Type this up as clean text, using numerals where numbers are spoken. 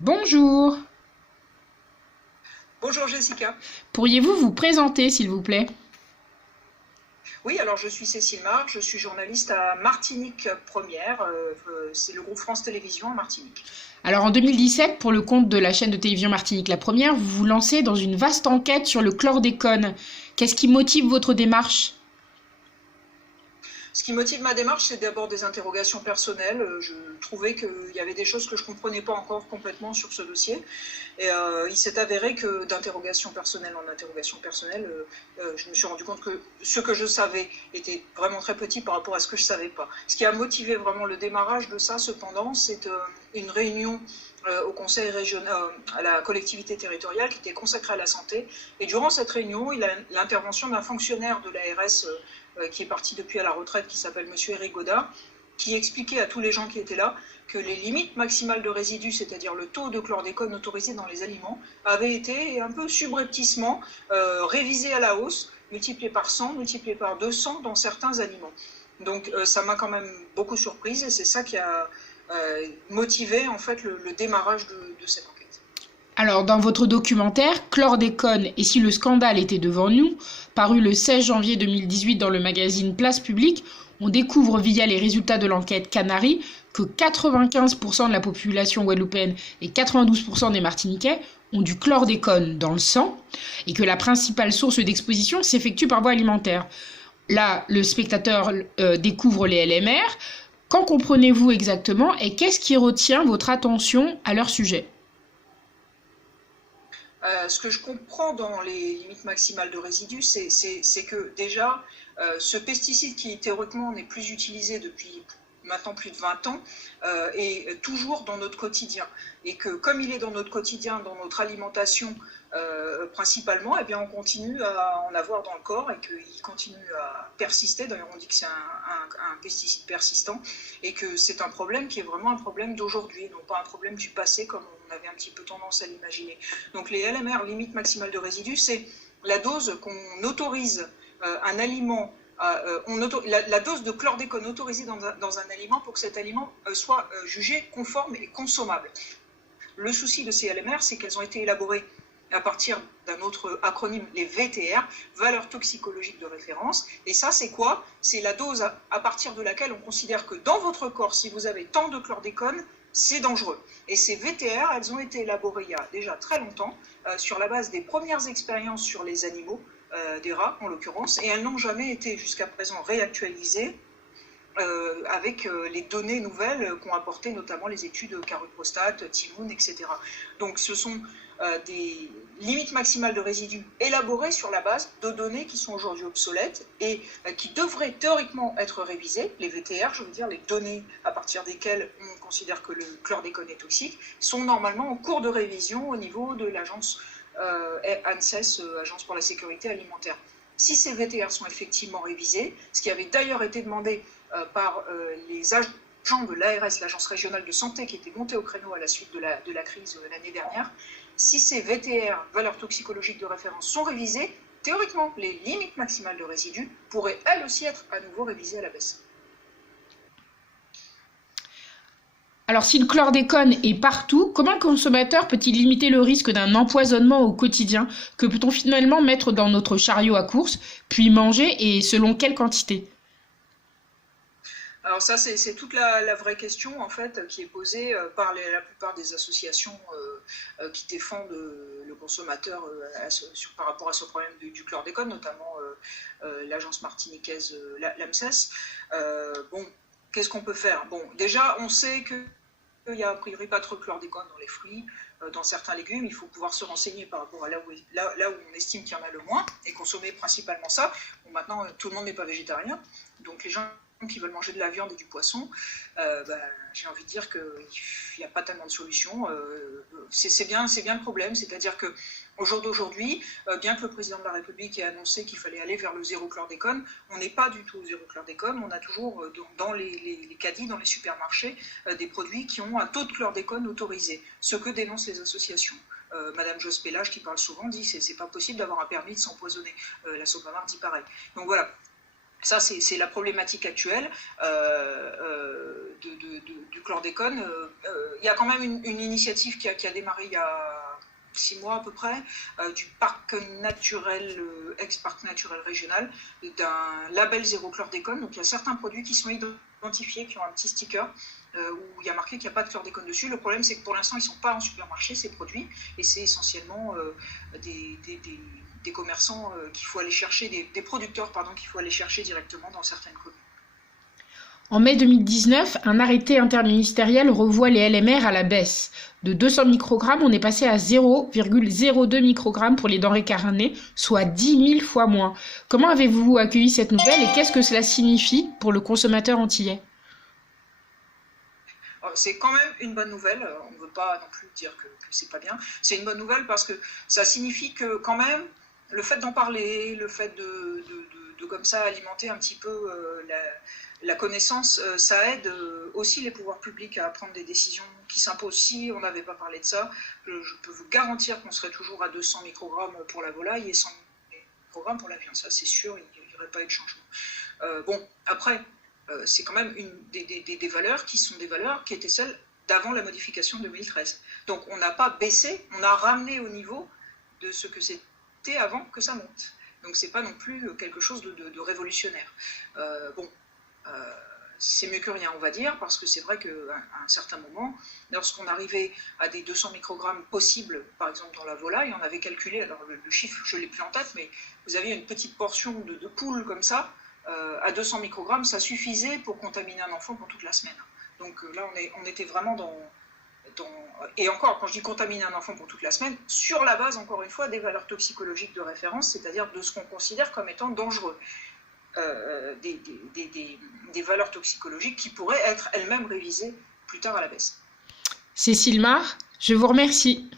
Bonjour. Bonjour Jessica. Pourriez-vous vous présenter, s'il vous plaît? Oui, alors je suis Cécile Marc, je suis journaliste à Martinique Première, c'est le groupe France Télévisions en Martinique. Alors en 2017, pour le compte de la chaîne de télévision Martinique La Première, vous vous lancez dans une vaste enquête sur le chlordécone. Qu'est-ce qui motive votre démarche? Ce qui motive ma démarche, c'est d'abord des interrogations personnelles. Je trouvais qu'il y avait des choses que je ne comprenais pas encore complètement sur ce dossier. Et il s'est avéré que d'interrogation personnelle en interrogation personnelle, je me suis rendu compte que ce que je savais était vraiment très petit par rapport à ce que je ne savais pas. Ce qui a motivé vraiment le démarrage de ça, cependant, c'est une réunion au conseil régional, à la collectivité territoriale qui était consacrée à la santé. Et durant cette réunion, il y a l'intervention d'un fonctionnaire de l'ARS qui est parti depuis à la retraite, qui s'appelle Monsieur Éric Godard, qui expliquait à tous les gens qui étaient là que les limites maximales de résidus, c'est-à-dire le taux de chlordécone autorisé dans les aliments, avaient été un peu subrepticement révisés à la hausse, multipliés par 100, multipliés par 200 dans certains aliments. Donc ça m'a quand même beaucoup surprise et c'est ça qui a motivé en fait le démarrage de cette enquête. Alors dans votre documentaire Chlordécone et si le scandale était devant nous, paru le 16 janvier 2018 dans le magazine Place Publique, on découvre via les résultats de l'enquête Canary que 95% de la population guadeloupéenne et 92% des Martiniquais ont du chlordécone dans le sang et que la principale source d'exposition s'effectue par voie alimentaire. Là, le spectateur découvre les LMR. Qu'en comprenez-vous exactement et qu'est-ce qui retient votre attention à leur sujet? Ce que je comprends dans les limites maximales de résidus, c'est que déjà, ce pesticide qui théoriquement n'est plus utilisé depuis maintenant plus de 20 ans, est toujours dans notre quotidien. Et que comme il est dans notre quotidien, dans notre alimentation principalement, eh bien on continue à en avoir dans le corps et qu'il continue à persister. D'ailleurs on dit que c'est un pesticide persistant et que c'est un problème qui est vraiment un problème d'aujourd'hui, non pas un problème du passé comme on avait un petit peu tendance à l'imaginer. Donc les LMR, limite maximale de résidus, c'est la dose qu'on autorise un aliment la dose de chlordécone autorisée dans un aliment pour que cet aliment soit jugé conforme et consommable. Le souci de ces LMR, c'est qu'elles ont été élaborées à partir d'un autre acronyme, les VTR, valeurs toxicologiques de référence. Et ça, c'est quoi? C'est la dose à partir de laquelle on considère que dans votre corps, si vous avez tant de chlordécone, c'est dangereux. Et ces VTR, elles ont été élaborées il y a déjà très longtemps, sur la base des premières expériences sur les animaux, des rats en l'occurrence, et elles n'ont jamais été jusqu'à présent réactualisées avec les données nouvelles qu'ont apportées notamment les études Caruprostate, Timoun, etc. Donc ce sont des limites maximales de résidus élaborées sur la base de données qui sont aujourd'hui obsolètes et qui devraient théoriquement être révisées. Les VTR, je veux dire les données à partir desquelles on considère que le chlordécone est toxique, sont normalement en cours de révision au niveau de l'agence ANSES, Agence pour la sécurité alimentaire. Si ces VTR sont effectivement révisés, ce qui avait d'ailleurs été demandé par les agents de l'ARS, l'Agence régionale de santé, qui était montée au créneau à la suite de la crise l'année dernière, si ces VTR, valeurs toxicologiques de référence, sont révisées, théoriquement, les limites maximales de résidus pourraient elles aussi être à nouveau révisées à la baisse. Alors si le chlordécone est partout, comment un consommateur peut-il limiter le risque d'un empoisonnement au quotidien? Que peut-on finalement mettre dans notre chariot à course, puis manger et selon quelle quantité? Alors ça, c'est toute la vraie question en fait qui est posée par la plupart des associations qui défendent le consommateur par rapport à ce problème du chlordécone, notamment l'agence martiniquaise, l'AMSES. Bon, qu'est-ce qu'on peut faire? Bon, déjà, on sait qu'il n'y a a priori pas trop de chlordécone dans les fruits, dans certains légumes. Il faut pouvoir se renseigner par rapport à là où on estime qu'il y en a le moins et consommer principalement ça. Bon, maintenant, tout le monde n'est pas végétarien, donc les gens qui veulent manger de la viande et du poisson, j'ai envie de dire qu'il n'y a pas tellement de solutions. C'est bien le problème, c'est-à-dire que au jour d'aujourd'hui, bien que le président de la République ait annoncé qu'il fallait aller vers le zéro chlordécone, on n'est pas du tout au zéro chlordécone. On a toujours dans les caddies, dans les supermarchés, des produits qui ont un taux de chlordécone autorisé, ce que dénoncent les associations. Madame Josse Pélage, qui parle souvent, dit c'est pas possible d'avoir un permis de s'empoisonner. La Sopamar dit pareil. Donc voilà. Ça, c'est la problématique actuelle du chlordécone. Il y a quand même une initiative qui a démarré il y a 6 mois à peu près, du parc naturel, ex-parc naturel régional, d'un label zéro chlordécone. Donc il y a certains produits qui sont identifiés, qui ont un petit sticker où il y a marqué qu'il n'y a pas de chlordécone dessus. Le problème, c'est que pour l'instant, ils ne sont pas en supermarché, ces produits, et c'est essentiellement des commerçants qu'il faut aller chercher, des producteurs qu'il faut aller chercher directement dans certaines communes. En mai 2019, un arrêté interministériel revoit les LMR à la baisse. De 200 microgrammes, on est passé à 0,02 microgrammes pour les denrées carnées, soit 10 000 fois moins. Comment avez-vous accueilli cette nouvelle et qu'est-ce que cela signifie pour le consommateur antillais ? C'est quand même une bonne nouvelle, on ne veut pas non plus dire que c'est pas bien. C'est une bonne nouvelle parce que ça signifie que quand même, le fait d'en parler, le fait de comme ça alimenter un petit peu la connaissance, ça aide aussi les pouvoirs publics à prendre des décisions qui s'imposent. Si on n'avait pas parlé de ça, je peux vous garantir qu'on serait toujours à 200 microgrammes pour la volaille et 100 microgrammes pour la viande. Ça, c'est sûr, il n'y aurait pas eu de changement. Après, c'est quand même des valeurs qui sont des valeurs qui étaient celles d'avant la modification de 2013. Donc on n'a pas baissé, on a ramené au niveau de ce que c'était avant que ça monte. Donc c'est pas non plus quelque chose de révolutionnaire. C'est mieux que rien, on va dire, parce que c'est vrai qu'à un certain moment, lorsqu'on arrivait à des 200 microgrammes possibles, par exemple dans la volaille, on avait calculé, alors le chiffre je ne l'ai plus en tête, mais vous aviez une petite portion de poule comme ça, à 200 microgrammes, ça suffisait pour contaminer un enfant pour toute la semaine. Donc là, on était vraiment dans... Et encore, quand je dis contaminer un enfant pour toute la semaine, sur la base, encore une fois, des valeurs toxicologiques de référence, c'est-à-dire de ce qu'on considère comme étant dangereux. Des valeurs toxicologiques qui pourraient être elles-mêmes révisées plus tard à la baisse. Cécile Marr, je vous remercie.